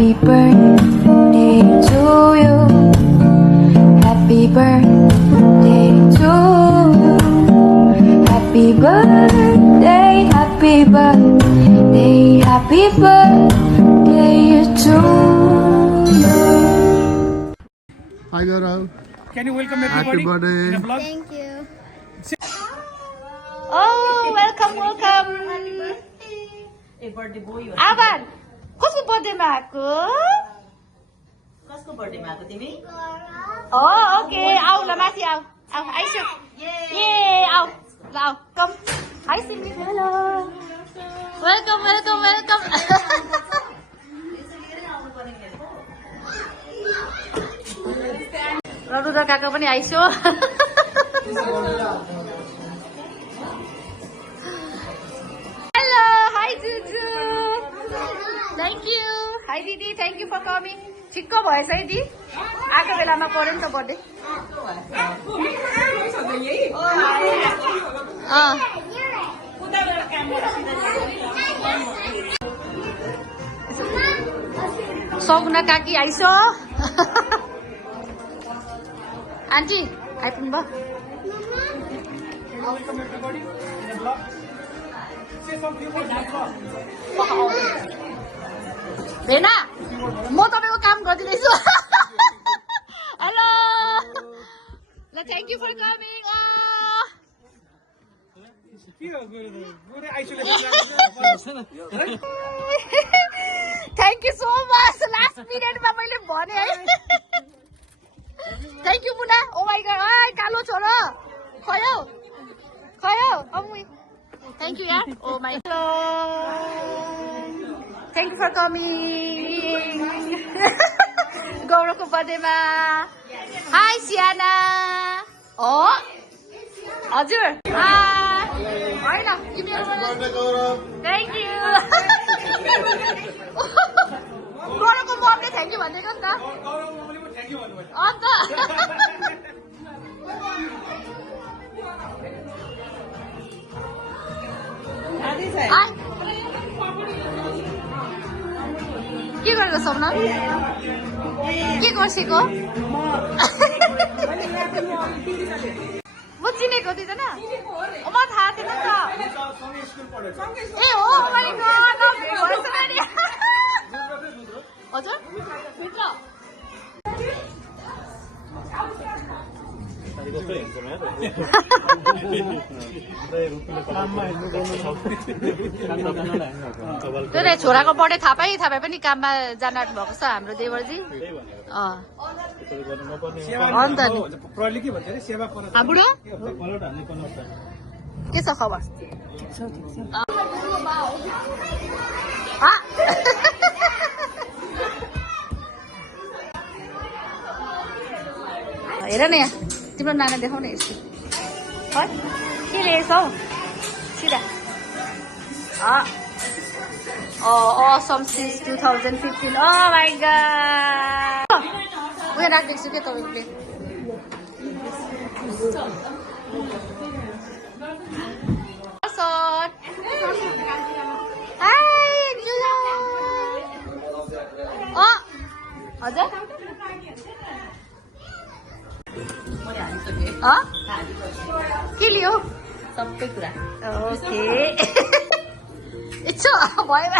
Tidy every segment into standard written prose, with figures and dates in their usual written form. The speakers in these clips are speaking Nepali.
Happy birthday to you. Happy birthday to you. Happy birthday, happy birthday, happy birthday to you. Hi Gaurav. Can you welcome Happy everybody birthday. in a vlog? Thank you. Oh, welcome, welcome. आभान कसको बर्थडेमा आएको कसको बर्थडेमा आएको तिमी? हो ओके आऊ ल माथि आऊ आऊ आइसु ए आऊ ल आऊ कम हाई सिल्मी हेलो वेलकम वेलकम वेलकम रडु र काका पनि आइसो Hello, hi Juju. Thank you. Hi Didi, thank you for coming. ठिक्क भएछ है दी आएको बेलामा पर्यो नि त बर्थडे सगुना काकी आइसो आन्टी आइपुग्नु भयो Welcome everybody in a vlog. Say something about my vlog. भेना म तपाईँको काम गरिदिँदैछु हेलो ल thank you for coming thank you so much last पिरियडमा मैले भने है thank you Muna oh my God कालो छोरो खयो खयो अमुई थ्याङ्क यू यार oh my Thank you for coming. गौरवको बर्थडेमा हाई सियाना Oh, हजुर होइन थ्याङ्क यू गौरवको मम्मीले थ्याङ्क यू भनेको नि त अन्त के गरेको सपना के गर्छेको म चिनेको दुईजना म थाहा थिएन नि त ए हो मैले हजुर भित्र त्यो छोराको बर्थडे थाहा पाइ पनि काममा जान आँट्नु भएको छ हाम्रो देवरजी अन्त नि बुढो के छ खबर हेर न यहाँ तिम्रो नाना देखाउने यस्तो है के ल्याएछौ सिधा awesome since 2015 oh my god उयो राखिदिएको छु के तपाईँले हजुर के लियो सबै कुरा ओके इच्छा भयो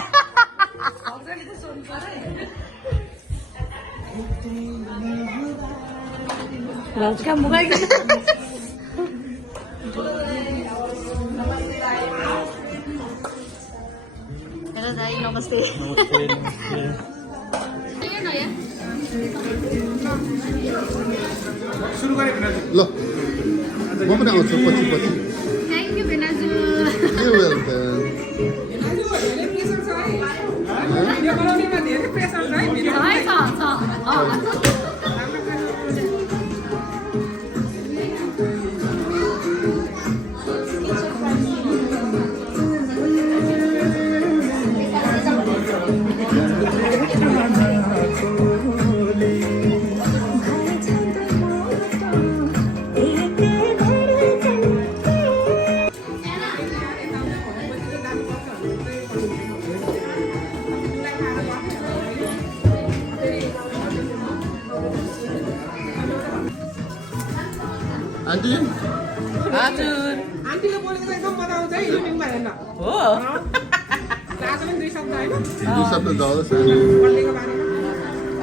हेलो दाइ नमस्ते सुरु गरे ल म पनि आउँछु पछि पछि थ्याङ्क यू भेनाजु आन्टी हजुर आन्टीले बोलेको त एकदम मजा आउँछ है युट्युबमा हेर्न हो लाज पनि 2 शब्द होइन दुई शब्द जाओस् बर्थडेको बारेमा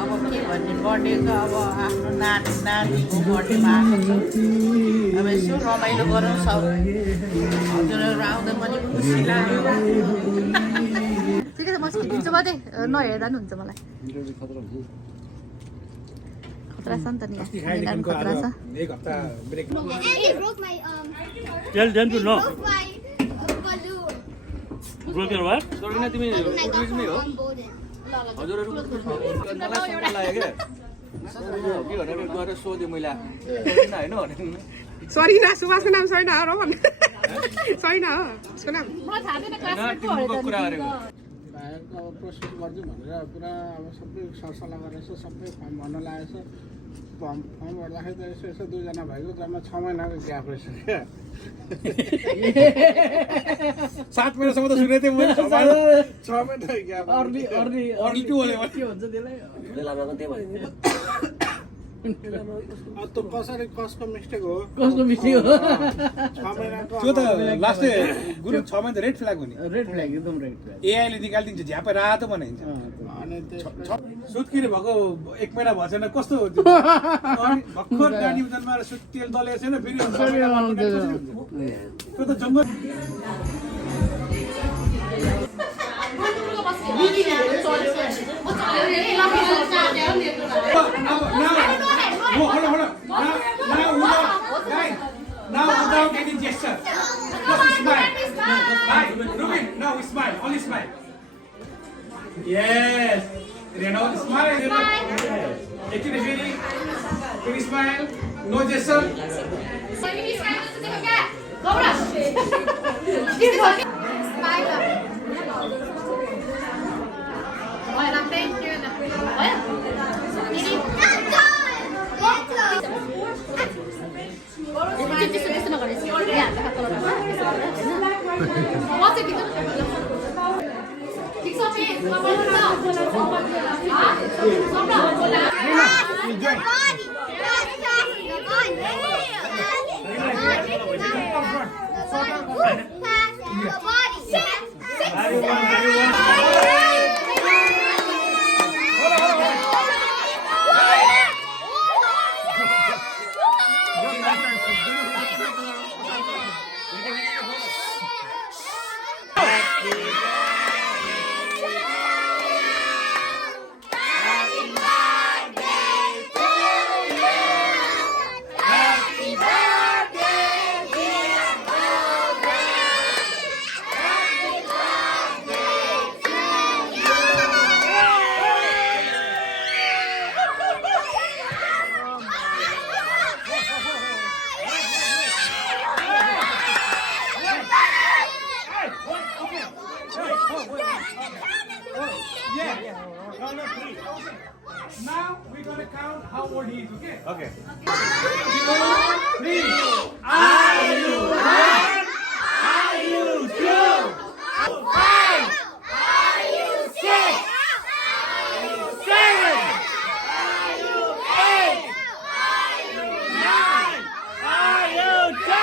अब के भन्ने बर्थडे त अब आफ्नो नानीको बर्थडेमा आएको छ अब यसो रमाइलो गरौँ सब हजुरहरू आउँदा पनि खुसी लाग्यो ठिकै छ म स्किपिन्छु मात्रै नहेर्दा नि हुन्छ मलाई खतरा छ नि त नि यहाँ खतरा छ एक हप्ता brake It broke my Tell them to know. broke my balloon. Broke your what? When I got on board it. हजुरहरू मलाई सँगै लाग्यो क्या के भनेर गएर सोधेँ मैले होइन होइन सरिना सुभाषको नाम सरिना हो र भन् सरिना हो उसको नाम मलाई थाहा छैन क्लासमेटको टिमुको कुरा गरेको भाइहरूको अब प्रोसेस गर्छु भनेर पुरा अब सबै सरसल्लाह गरेर सबै फर्म भर्न लागेछ फर्म भर्दाखेरि त यसो यसो 2 जना भएको जम्मा 6 महिनाको ग्याप रहेछ क्या 7 महिनासम्म त सुनेको थिएँ मैले 6 महिना ग्याप अर्ली टु होला त्यो कसरी कसको मिस्टेक हो 6 महिनाको त्यो त लास्ट गुरु 6 महिना रेड फ्ल्याग हो नि रेड फ्ल्याग एकदम रेड फ्ल्याग एआईले निकालिदिन्छ झ्यापै रातो बनाइन्छ अनि सुत्किरी भएको 1 महिना भएको छैन कस्तो अनि भर्खर गाडी जन्माएर सुत तेल दलेको छैन फेरि त्यो त जङ्गल Now without any gesture, just smile. Right, Ruben, now smile, only smile. Yes. Now smile. Actually, very smile. No gesture. त्यस्तो त्यस्तो नगरेपछि यहाँ हातमा तल राख्छ ठिक छ Now we're gonna count how old he is, okay? Okay. 2, 3. Are you 1? Are you 2? 5? Are you 6? Are you 7? Are you 8? Are you 9? Are you 10?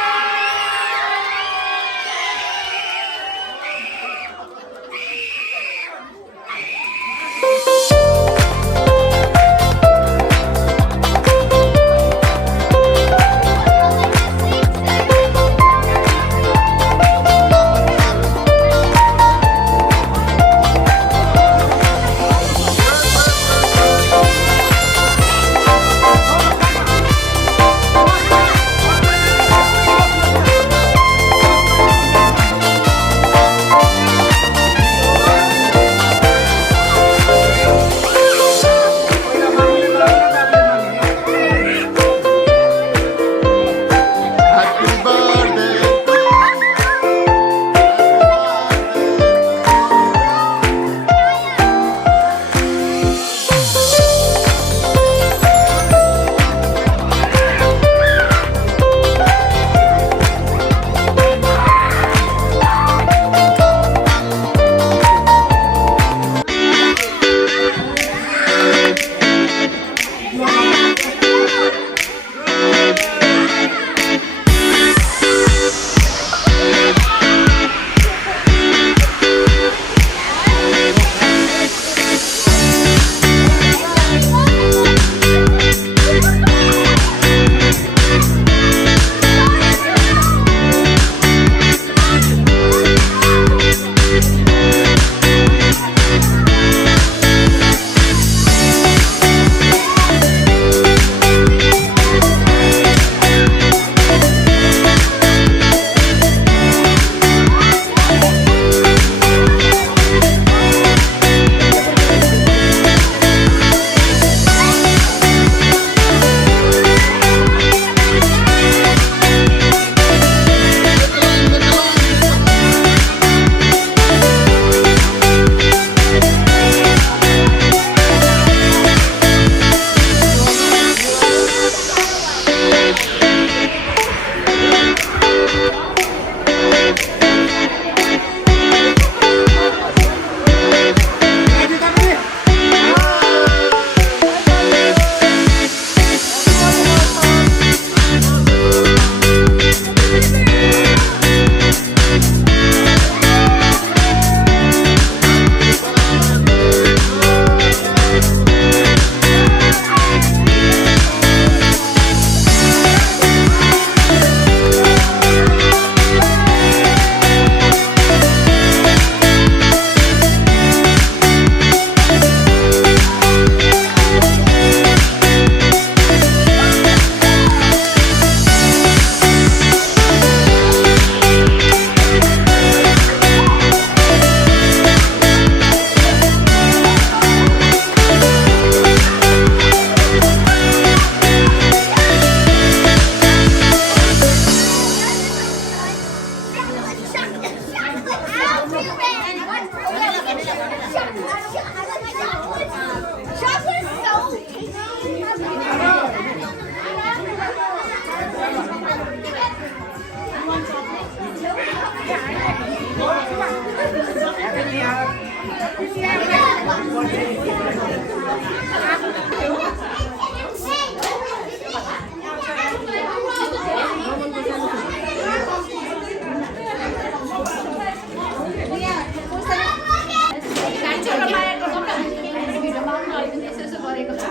गरेको छु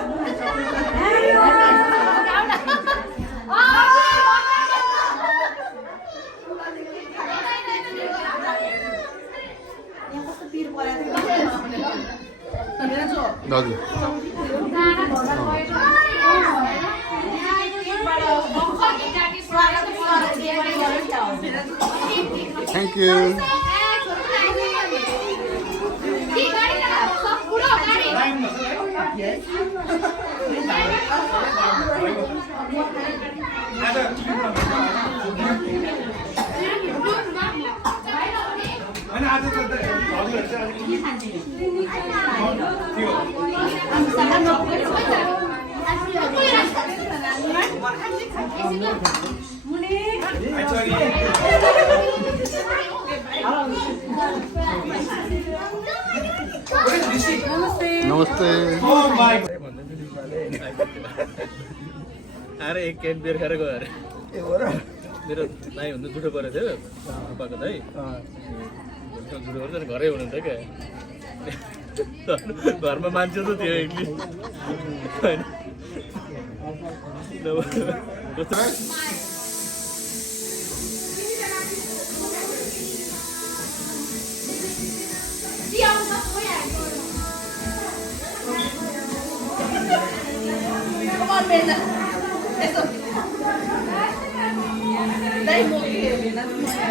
हजुर थ्याङ्क यू होइन आज त हजुरहरू चाहिँ नमस्ते अरे एक क्यान बियर खाएर गयो अरे मेरो नाइ भन्दा जुठो परेको थियो रुपाको दाइ जुठो पर्छ नि घरै हुनुहुन्थ्यो क्या घरमा मान्छे त थियो एक्लै होइन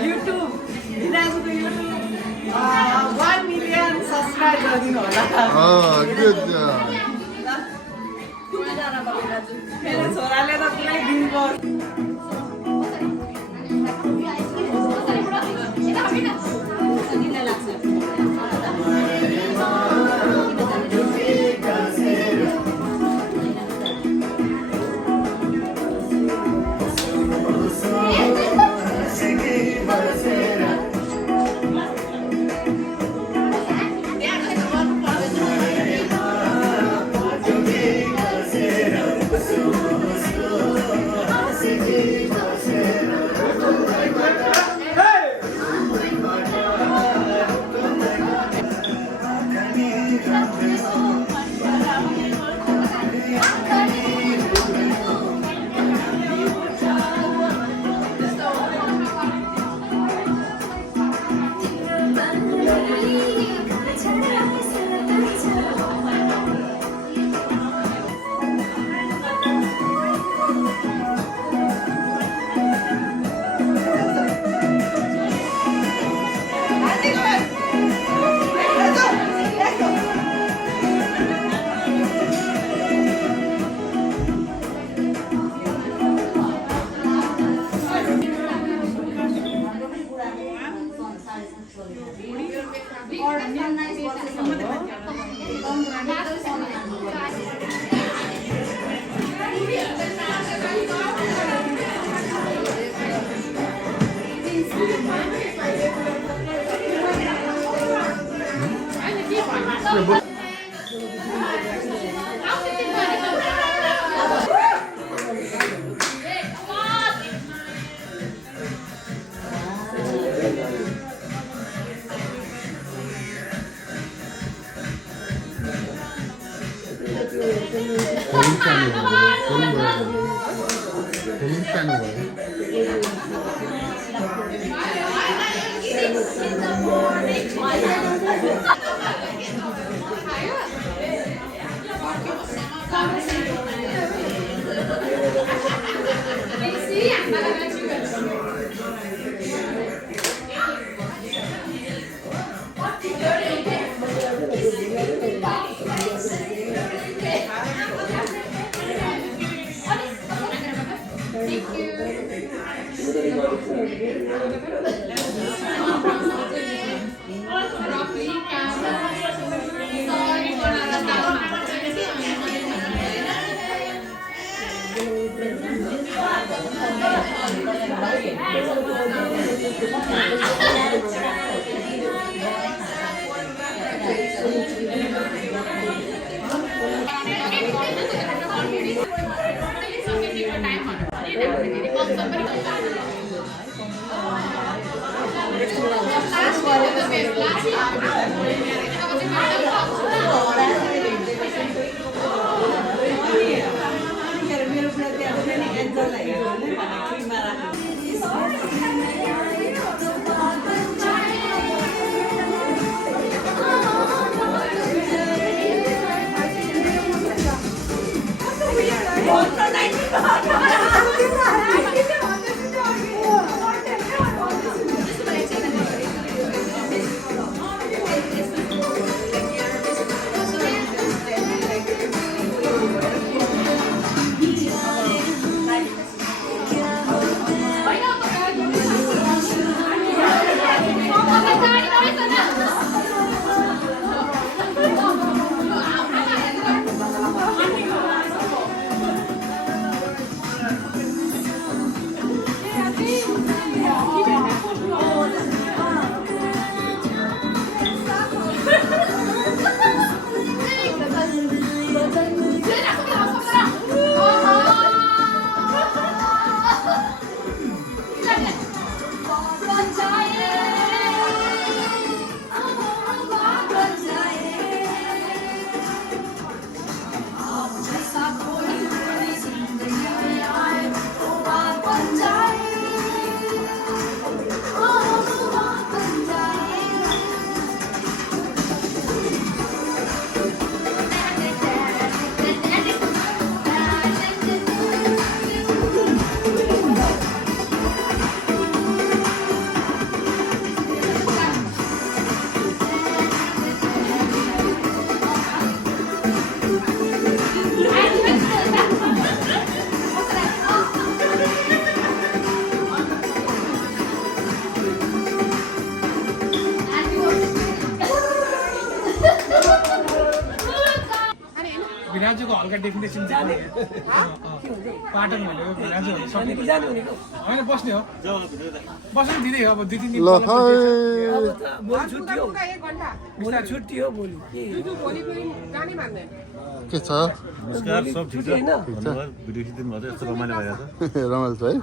YouTube 1 million subscribe गरिदिनु होला गुड मेरो छोराले त पुरै दिनको भिराजोको हल्का डेफिनेसन जाने पाटन भनेको भिराजो होइन बस्ने हो बस्नु दिँदै हो अब 2-3 दिन ल है छुट्टी हो भोलि भोलि फेरि जाने भन्दैन के छ नमस्कार सब ठिक छ धन्यवाद भिडियो खिच्दिनु भयो यस्तो रमाइलो भइरहेछ रमाइलो छ है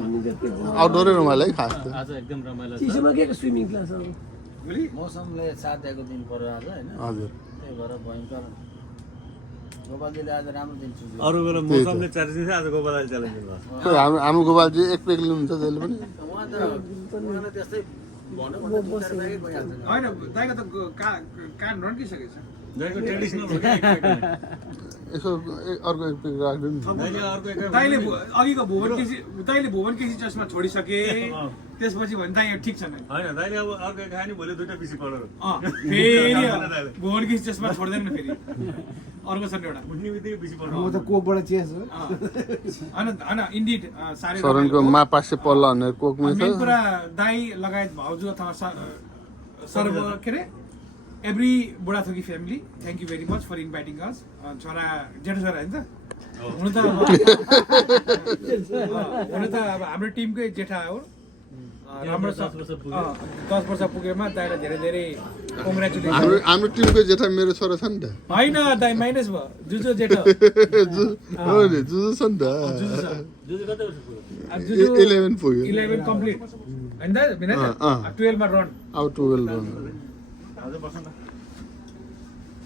रमाइलो आउटडोरै रमाइलो है खास त आज एकदम रमाइलो छ चिसोमा के स्विमिङ क्लास अब मौसमले साथ दिएको दिन पर्यो आज होइन हजुर त्यही भएर भयङ्कर गोपालजीले आज राम्रो दिन चुक्यो अरू बेला मौसमले च्यालेन्ज दिन्छ आज गोपालले च्यालेन्ज दिनुभयो खोइ हाम्रो गोपालजी एक पेक लिनुहुन्छ जहिले पनि उहाँ त उहाँलाई त्यस्तै भन्यो भने 2-4 ब्यागै गइहाल्छ होइन दाइको त कान रन्किसकेको छ दाइको ट्रेडिसनल हो क्या यसो अर्को एक पेक राखिदिनु दाइले अर्को एक दाइले अघिको भुवन केसी चस्मा छोडिसके त्यसपछि भने दाइ ठिक छ नि होइन दाइले अब अर्को एक खायो नि भोलि दुईटा पिसी पढ्यो फेरि भुवन केसी चस्मा छोड्दैन फेरि अर्को छ नि एउटा उठ्ने बित्तिकै पिसी पढ्नु म त कोकबाट चेस हो होइन इन्डिड साह्रै शरणको मा पासे पल्ला भनेर कोकमै छ मेन कुरा दाइ लगायत भाउजू अथवा सर्व के अरे every Budhathoki family thank you very much for inviting us छोरा जेठो छोरा होइन त हुनु त अब हाम्रो टिमकै जेठा हो राम्रो 10 वर्ष पुगेमा दाइलाई धेरै धेरै कङ्ग्रेचुलेसन हाम्रो टिमको जेठा मेरो छोरा छ नि त होइन दाइ माइनस भयो जुजो जेठो हो नि जुजु छ नि त जुजु कति वर्ष पुग्यो अब जुजो 11 पुग्यो 11 कम्प्लिट होइन त बिना 12 मा रन आउट 12 रन आज बस्न न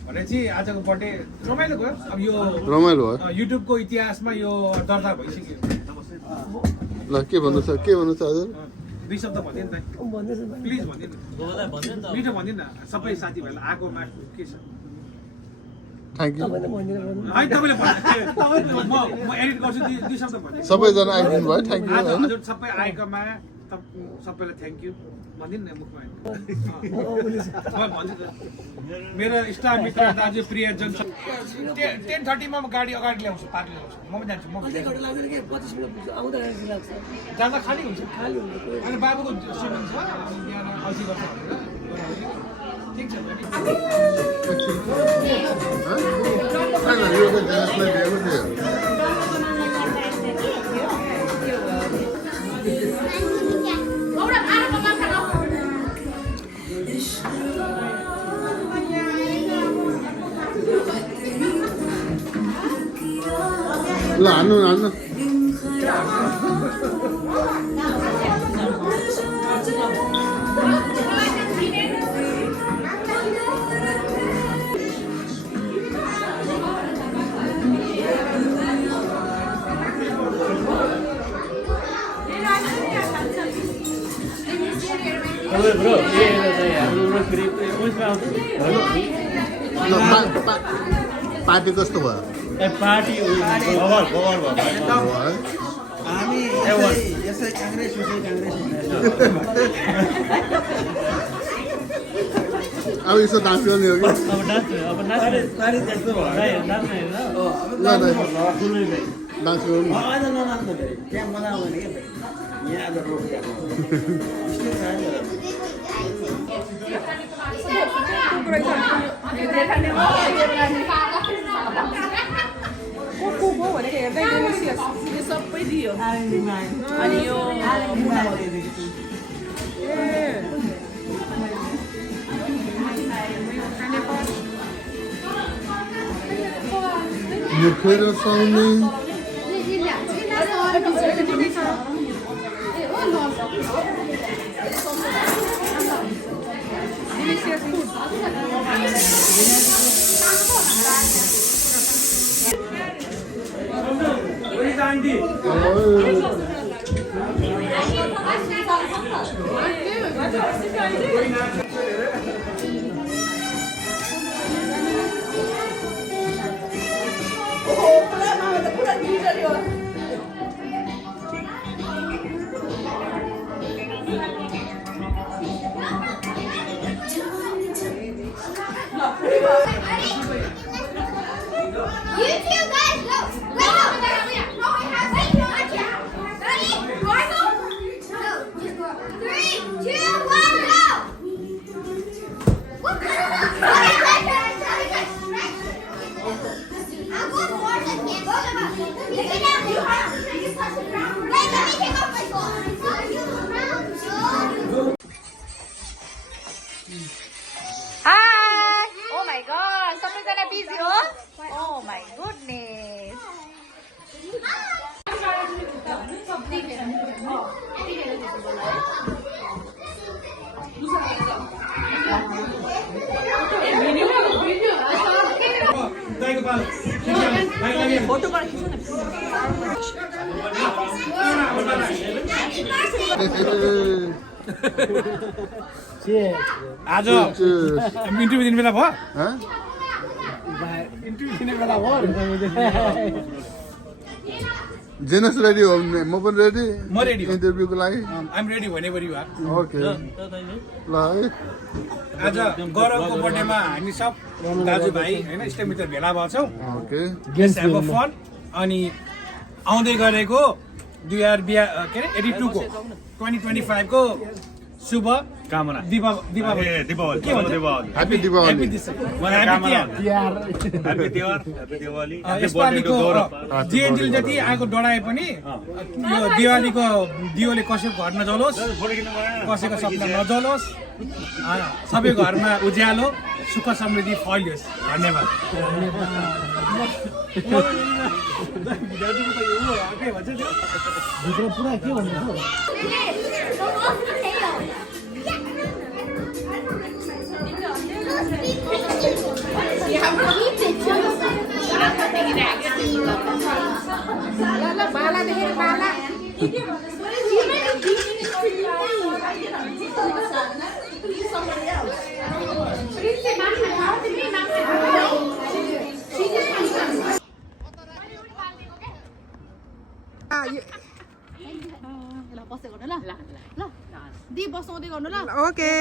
भनेपछि आजको बर्थडे रमाइलो भयो अब यो रमाइलो हो युट्युबको इतिहासमा यो दर्ता भइसक्यो ल के भन्नु छ हजुर 2 शब्द भनिदिनु त प्लिज भनिदिनु गोपाललाई भन्दैन त मिठो भनिदिनु न सबै साथीभाइलाई आगोमा के छ थ्याङ्क यू है तपाईँले म एडिट गर्छु 2 शब्द भनिदिनु सबैजना आइदिनु भयो थ्याङ्क यू आज होइन हजुर सबै आएकोमा सबैलाई थ्याङ्क यू भनिदिनु न मुखमा म भन्छु त मेरो स्टाफ मित्र दाजु प्रियजन 10:30 मा म गाडी अगाडि ल्याउँछु पार्क ल्याउँछु म पनि जान्छु म जाँदा खाली हुन्छ अनि बाबुको सेभेन छ बिहान 80 वर्ष ठिक छ यो त जेन्सलाई दिएको थियो ल हान्नु ब्रो हाम्रो ग्रुप उयसमा पार्टी कस्तो भयो ए पार्टी कभर भयो हामी यसै काङ्ग्रेस अब यसो डान्स गर्ने हो कि अब नाच्ने त्यस्तो भयो नाच्ने डान्स गर्नु त्यहाँ मजा आउँदैन के यहाँ आज को भनेको हेर्दै डेलिसियस यो सबै दियो अनि यो मुखेर साउने delicious food You two guys, go! Wait, no! Wait, ready? Go! No, just go. 3, 2, 1, go! What? Okay, Hi! Oh my god! सबैजना busy हो? Oh my goodness! दाइको पालो फोटोबाट खिच्नु आज इन्टरभ्यू दिने बेला भयो इन्टरभ्यू दिने बेला भयो जेनस रेडी हो भने म पनि रेडी म रेडी हो इन्टरभ्यूको लागि I'm ready whenever you are okay ल है आज गौरवको बर्थडेमा हामी सब दाजुभाइ हैन इष्टमित्र भेला भएछौँ okay let's have a fun अनि आउँदै गरेको 2082 को 2025 को शुभ कामना दीपावली दीपावली ह्यापी दिवाली ह्यापी दिवाली यसपालिको जिएनजीले जति आगो डढाए पनि यो दिवालीको दियोले कसैको घर नजलोस् कसैको सपना नजलोस् सबै घरमा उज्यालो सुख समृद्धि फैलियोस् धन्यवाद पुरा के भन्नु ओके